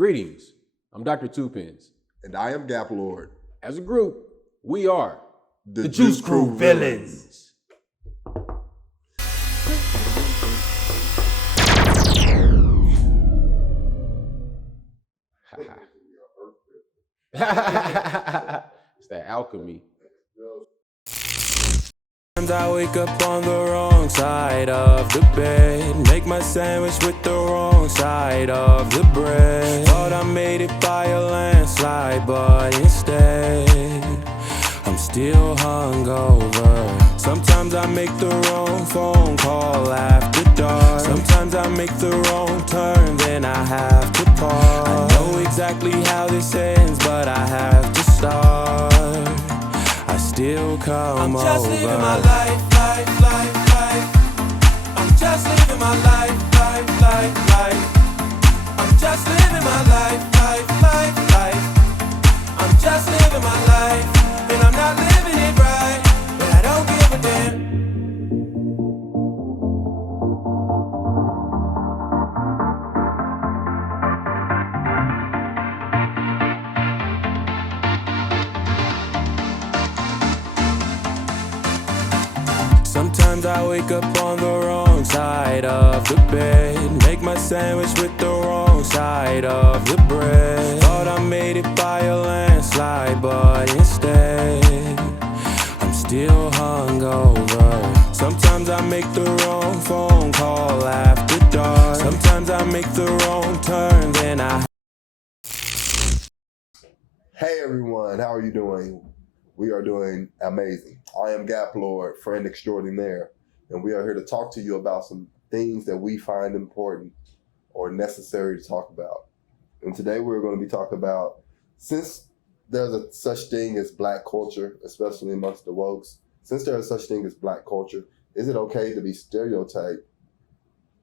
Greetings, I'm Dr. Tuepenz. And I am Gaplord. As a group, we are the Juice Crew Villains. It's that alchemy. I wake up on the wrong side of the bed, make my sandwich with the wrong side of the bread. Thought I made it by a landslide, but instead I'm still hungover. Sometimes I make the wrong phone call after dark. Sometimes I make the wrong turn, then I have to pause. I know exactly how this ends, but I have to start. I still come over. I'm just living my life. I'm just living my life. I'm just living my life. I'm just living my life, and I'm not living it right, but I don't give a damn. Sometimes I wake up on the wrong side of the bed, make my sandwich with the wrong side of the bread. Thought I made it by a landslide, but instead I'm still hungover. Sometimes I make the wrong phone call after dark. Sometimes I make the wrong turn, then I... Hey everyone, how are you doing? We are doing amazing. I am Gaplord, friend extraordinaire, and we are here to talk to you about some things that we find important or necessary to talk about. And today we're going to be talking about, since there's a such thing as Black culture, especially amongst the wokes, since there is such thing as Black culture, is it okay to be stereotyped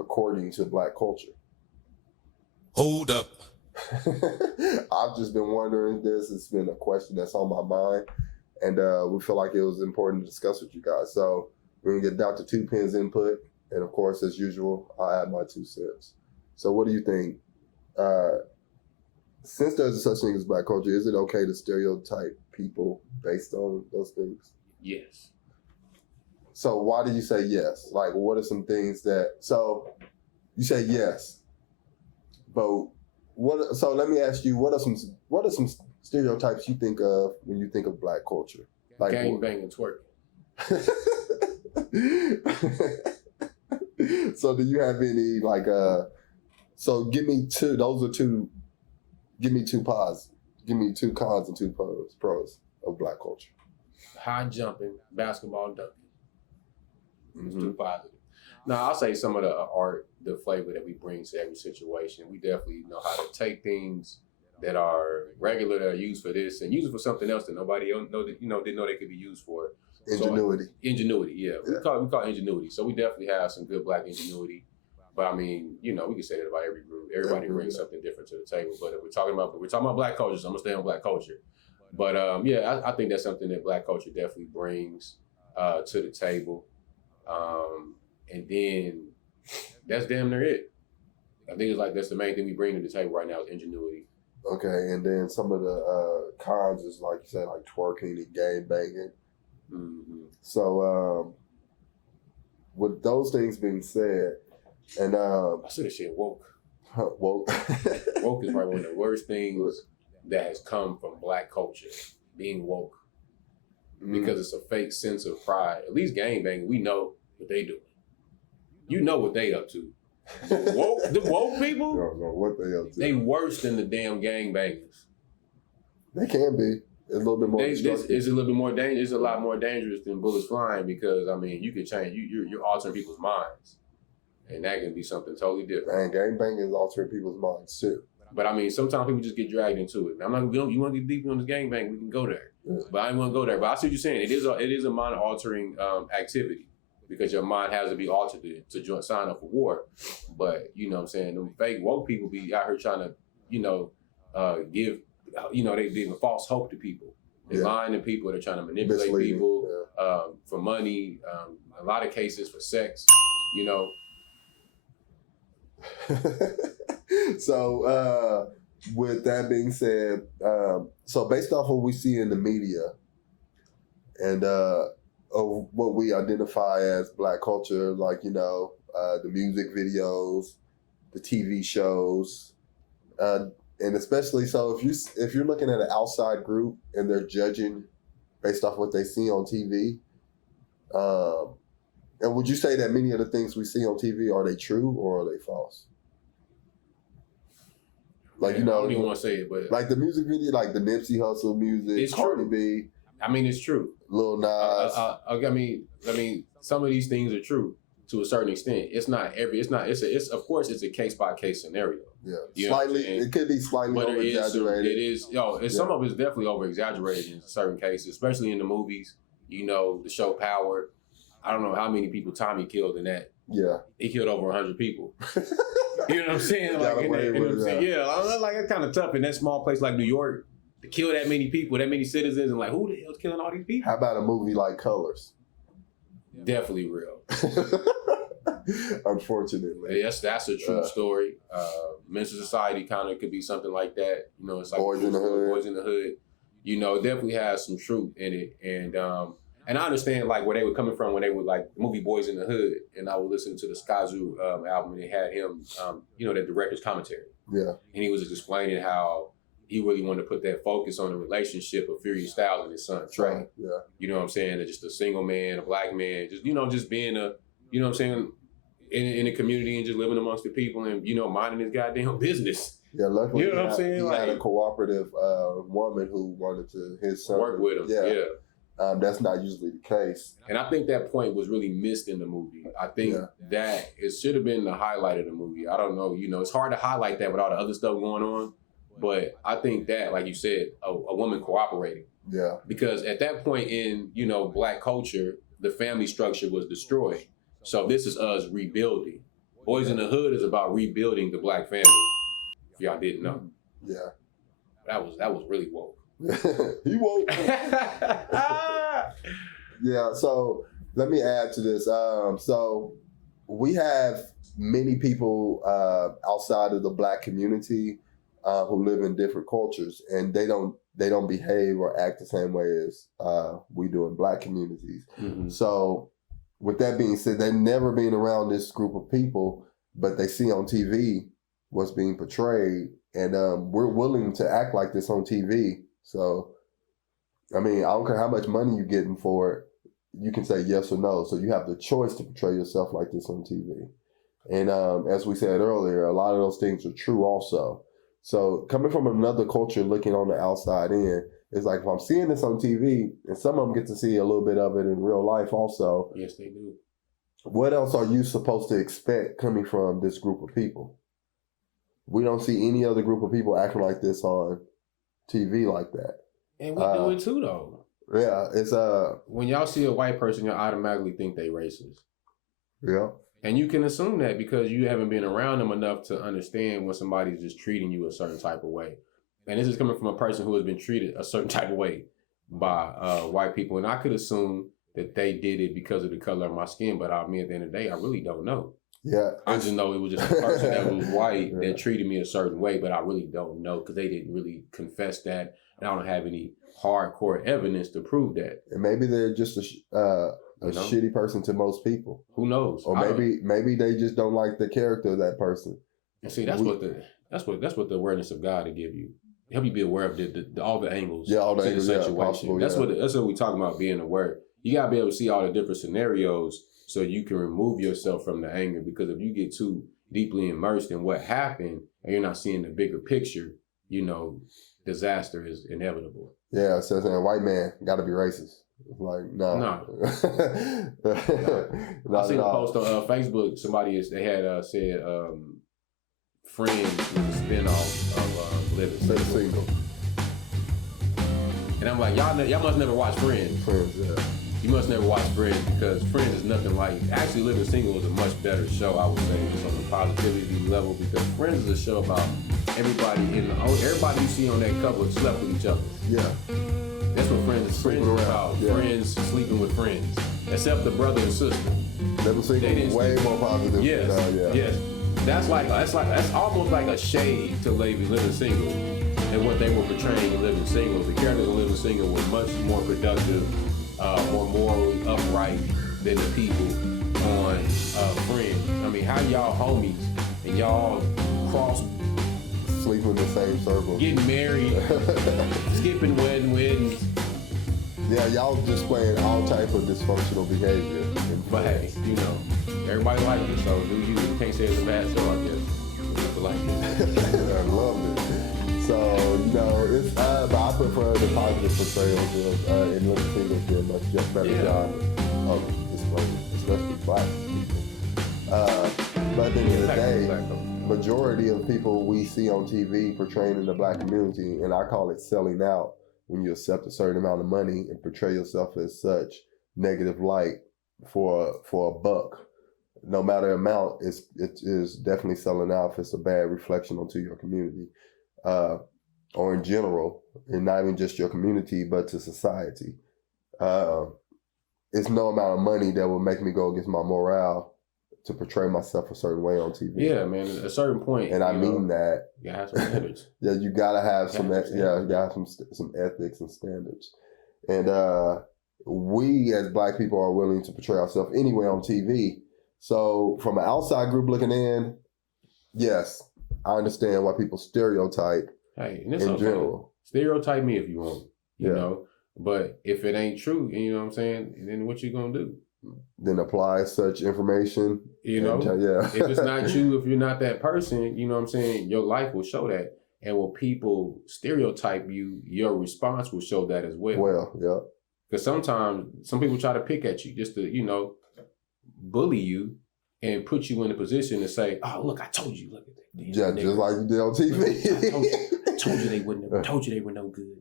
according to Black culture? Hold up. I've just been wondering this. It's been a question that's on my mind. And we feel like it was important to discuss with you guys. So we're going to get Dr. Tuepenz input. And of course, as usual, I'll add my 2 cents. So what do you think? Since there's a such thing as Black culture, is it okay to stereotype people based on those things? Yes. So why did you say yes? Like, what are some things that, so you say yes, but what, so let me ask you, what are some stereotypes you think of when you think of Black culture? Like gang banging, twerking. So do you have any like so give me 2, give me 2 cons and 2 pros of Black culture. High jumping, basketball dunking. It's too positive. Now, I'll say some of the art, the flavor that we bring to every situation. We definitely know how to take things that are regular, that are used for this, and use it for something else that nobody didn't know they could be used for. Ingenuity. So, ingenuity, yeah. We call it ingenuity. So we definitely have some good Black ingenuity. But I mean, we can say that about every group. Everybody brings something different to the table. But if we're talking about Black culture, so I'm gonna stay on Black culture. But I think that's something that Black culture definitely brings to the table. And then that's damn near it. I think it's like that's the main thing we bring to the table right now is ingenuity. Okay, and then some of the cons is like you said, like twerking and gang banging. Mm-hmm. So with those things being said, and I said this shit woke. Woke. Woke is probably one of the worst things that has come from Black culture, being woke. Because it's a fake sense of pride. At least gang banging, we know what they do. You know what they up to. The woke people? I don't know what they up to. They worse than the damn gang bangers. They can be. It's a little bit more destructive. It's a little bit more dangerous. It's a lot more dangerous than bullets flying because, I mean, you can change. You're altering people's minds. And that can be something totally different. And gang banging is altering people's minds too. But I mean, sometimes people just get dragged into it. I'm not. You want to get deep on this gang bang? We can go there. Yeah. But I didn't want to go there. But I see what you're saying. It is a mind altering activity because your mind has to be altered to sign up for war. But you know what I'm saying? Them fake woke people be out here trying to give they giving false hope to people. They're lying to people. They're trying to manipulate people for money. A lot of cases for sex. So with that being said, so based off what we see in the media and of what we identify as Black culture, like the music videos, the TV shows, and especially so if you're looking at an outside group and they're judging based off what they see on TV, and would you say that many of the things we see on TV, are they true or are they false? Like, I don't even want to say it, but like the music video, like the Nipsey Hussle music, it's Cardi true. B. I mean, it's true. Lil Nas. I mean, some of these things are true to a certain extent. It's of course it's a case by case scenario. Yeah, You slightly. It could be slightly But over exaggerated. Some of it's definitely over exaggerated in certain cases, especially in the movies. The show Power. I don't know how many people Tommy killed in that. Yeah, He killed over 100 people. You know what I'm saying? Like it's kind of tough in that small place like New York to kill that many people, that many citizens, and like who the hell's killing all these people? How about a movie like Colors? Definitely real. Unfortunately, Yes, that's a true story. Men's Society kind of could be something like that. It's like Boys in the Hood. Boys in the Hood. It definitely has some truth in it, and I understand like where they were coming from when they were like the movie Boys in the Hood, and I was listening to the Skazu album, and it had him, the director's commentary. Yeah, and he was explaining how he really wanted to put that focus on the relationship of Fury Styles and his son Trey. right. Yeah, You know what I'm saying? That just a single man, a Black man, just being a, you know what I'm saying, in the community and just living amongst the people and minding his goddamn business. yeah. Luckily, You know what I'm saying? He had a Like- cooperative woman who wanted his son Work with him, yeah. That's not usually the case. And I think that point was really missed in the movie. I think that it should have been the highlight of the movie. I don't know, it's hard to highlight that with all the other stuff going on. But I think that, like you said, a woman cooperating. Yeah, Because at that point in, Black culture, the family structure was destroyed. So this is us rebuilding. Boys in the Hood is about rebuilding the Black family. If y'all didn't know. yeah. That was really woke. He woke. Yeah, so let me add to this. So we have many people outside of the Black community who live in different cultures, and they don't behave or act the same way as we do in Black communities. Mm-hmm. So with that being said, they've never been around this group of people, but they see on TV what's being portrayed, and we're willing to act like this on TV. So, I mean, I don't care how much money you're getting for it, you can say yes or no. So you have the choice to portray yourself like this on TV. And as we said earlier, a lot of those things are true also. So coming from another culture, looking on the outside in, it's like if I'm seeing this on TV, and some of them get to see a little bit of it in real life also. Yes, they do. What else are you supposed to expect coming from this group of people? We don't see any other group of people acting like this on TV like that. And we do it too, though. Yeah, it's When y'all see a white person, you automatically think they racist. yeah. And you can assume that because you haven't been around them enough to understand when somebody's just treating you a certain type of way. And this is coming from a person who has been treated a certain type of way by white people. And I could assume that they did it because of the color of my skin. But I mean, at the end of the day, I really don't know. Yeah. I just know it was just a person that was white that treated me a certain way, but I really don't know because they didn't really confess that. And I don't have any hardcore evidence to prove that. And maybe they're just a shitty person to most people. Who knows? Or maybe they just don't like the character of that person. And see, that's what the awareness of God to give you. Help you be aware of all the angles. Yeah, all the to angles. the Yeah, situation. possible, That's what we talking about being aware. You gotta be able to see all the different scenarios so you can remove yourself from the anger. Because if you get too deeply immersed in what happened and you're not seeing the bigger picture, disaster is inevitable. Yeah, so saying white man got to be racist. It's like no. I seen a post on Facebook. Somebody they had said Friends was a spinoff of Living Single. And I'm like, y'all must never watch Friends. Friends, yeah. You must never watch Friends because Friends is nothing like. Actually, Living Single is a much better show, I would say, just on the positivity level. Because Friends is a show about everybody you see on that couple slept with each other. Yeah. That's what Friends is. Friends is about. Yeah. Friends sleeping with friends, except the brother and sister. Living Single is way more positive. Yes. Yeah. Yes. that's almost like a shade to Living Single and what they were portraying in Living Single. The characters in Living Single were much more productive, more morally upright than the people on Friends. I mean, how y'all homies and y'all cross, sleeping in the same circle, getting married, skipping weddings. Yeah, y'all displaying all type of dysfunctional behavior. But hey, you know, everybody liked it, so do you. You can't say it's a bad show, I guess. People like it. I loved it. So, you know, it's but I prefer the positive portrayals of in Living Single do a much better job of displaying, especially black people. But at the end of the day, majority of people we see on TV portraying in the black community, and I call it selling out, when you accept a certain amount of money and portray yourself as such negative light for a buck. No matter amount, it is definitely selling out if it's a bad reflection onto your community, or in general, and not even just your community, but to society. It's no amount of money that will make me go against my morale to portray myself a certain way on TV. Yeah, man, at a certain point. And I mean that. You gotta have some standards. Yeah, you gotta have some ethics and standards. And we as black people are willing to portray ourselves anyway on TV. So from an outside group looking in, yes, I understand why people stereotype and it's in general. Stereotype me if you want, you know. But if it ain't true, you know what I'm saying, then what you gonna do? Then apply such information. You know, if it's not you, if you're not that person, you know what I'm saying, your life will show that. And when people stereotype you, your response will show that as well. Well, yeah. Because sometimes some people try to pick at you just to, you know, bully you and put you in a position to say, oh, look, I told you, look at that. Yeah, just like you did on TV. I told you they wouldn't. I told you they were no good.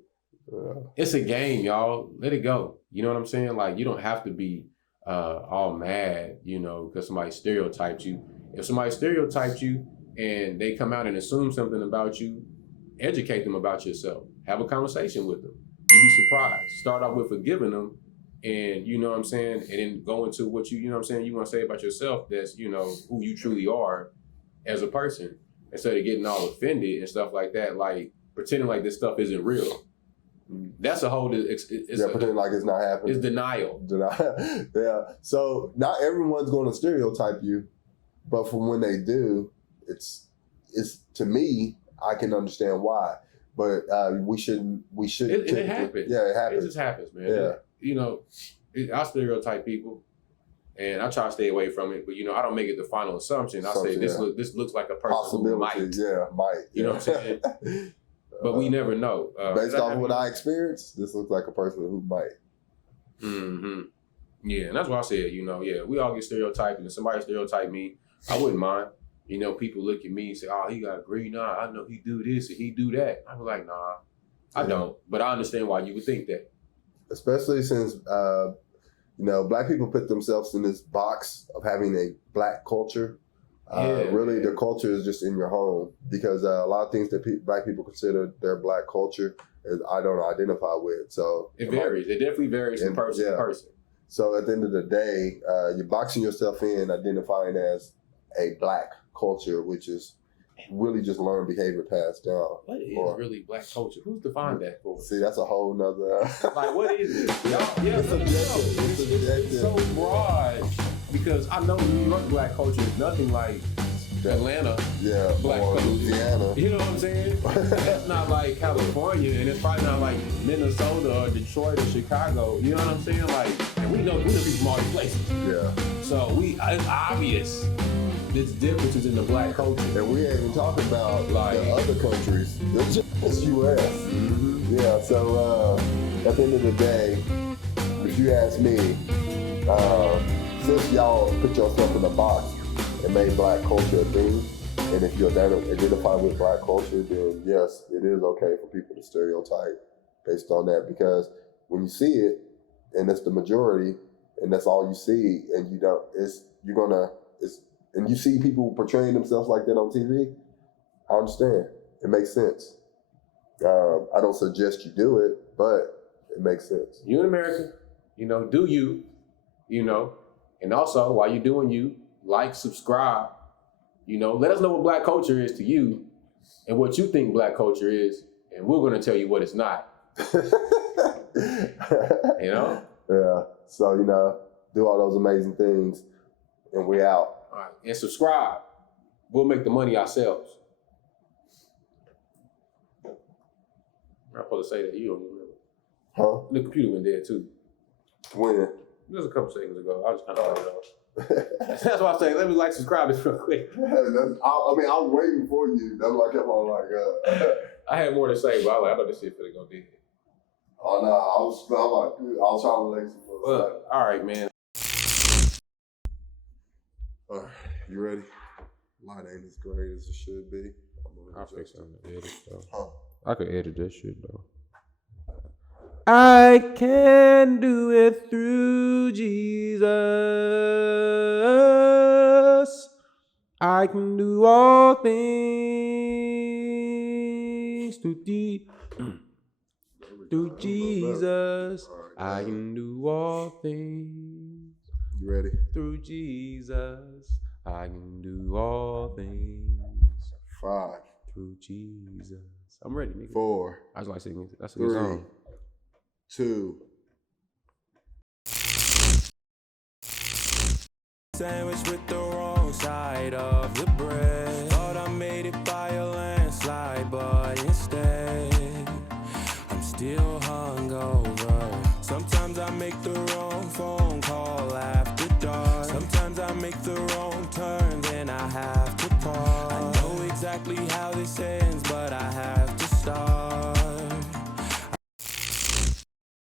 It's a game, y'all. Let it go. You know what I'm saying? Like, you don't have to be all mad, you know, because somebody stereotyped you. If somebody stereotyped you and they come out and assume something about you, educate them about yourself. Have a conversation with them. You'd be surprised. Start off with forgiving them, and you know what I'm saying, and then go into what you know what I'm saying, you want to say about yourself that's, you know, who you truly are as a person, instead of getting all offended and stuff like that, like pretending like this stuff isn't real. That's a whole. Pretending like it's not happening. It's denial. Yeah. So not everyone's going to stereotype you, but from when they do, it's to me, I can understand why. But we shouldn't. It happens. Yeah, it happens. It just happens, man. Yeah. You know, I stereotype people, and I try to stay away from it. But you know, I don't make it the final assumption. I say this looks like a person who might. Yeah, might. You know what I'm saying? But we never know. Based off what I experienced, this looks like a person who might. Mm-hmm. Yeah, and that's why I said, you know, we all get stereotyped, and if somebody stereotype me, I wouldn't mind. You know, people look at me and say, oh, he got a green eye. I know he do this and he do that. I'm like, nah, I don't. But I understand why you would think that. Especially since, you know, black people put themselves in this box of having a black culture. Really, the culture is just in your home, because a lot of things that black people consider their black culture is I don't identify with. So it varies. It definitely varies from person to person. So at the end of the day, you're boxing yourself in, identifying as a black culture, which is really just learned behavior passed down. What is really black culture? Who's defined that for? See, that's a whole nother. Like, what is it? It's so broad, because I know New York black culture is nothing like Atlanta black culture. Louisiana. You know what I'm saying? That's not like California, and it's probably not like Minnesota or Detroit or Chicago. You know what I'm saying? Like, and we know people from all these places. Yeah. So it's obvious. There's differences in the black culture. And we ain't even talking about like the other countries. It's just U.S. Mm-hmm. Yeah, so at the end of the day, if you ask me, since y'all put yourself in a box and made black culture a thing, and if you identify with black culture, then yes, it is okay for people to stereotype based on that, because when you see it, and it's the majority, and that's all you see, and you don't, and you see people portraying themselves like that on TV, I understand. It makes sense. I don't suggest you do it, but it makes sense. You in America, you know, do you, you know, and also while you're doing you, like, subscribe, You know, let us know what Black culture is to you and what you think Black culture is, and we're going to tell you what it's not. You know? Yeah. So, you know, do all those amazing things, and we out. All right. And subscribe. We'll make the money ourselves. I'm supposed to say that. You don't remember. Huh? The computer went dead too. When? Just a couple seconds ago. I was kind of let it off. That's why I say, let me like, subscribe this real quick. I was waiting for you. That's why I kept on like, I had more to say, but I thought this shit finna go dead. Oh no, I was trying to let you. Well, all right, man. You ready? Mine ain't as great as it should be. I'll fix something to edit though. Huh? I could edit this shit though. I can do it through Jesus. I can do all things through Jesus. I can do all things. You ready? Through Jesus. I can do all things. 5. Through Jesus. I'm ready, nigga. 4. I was like singing. That's a good 3, song. 2. Sandwich with the wrong side of the bread. Thought I made it by a landslide, but instead I'm still hungover. Sometimes I make the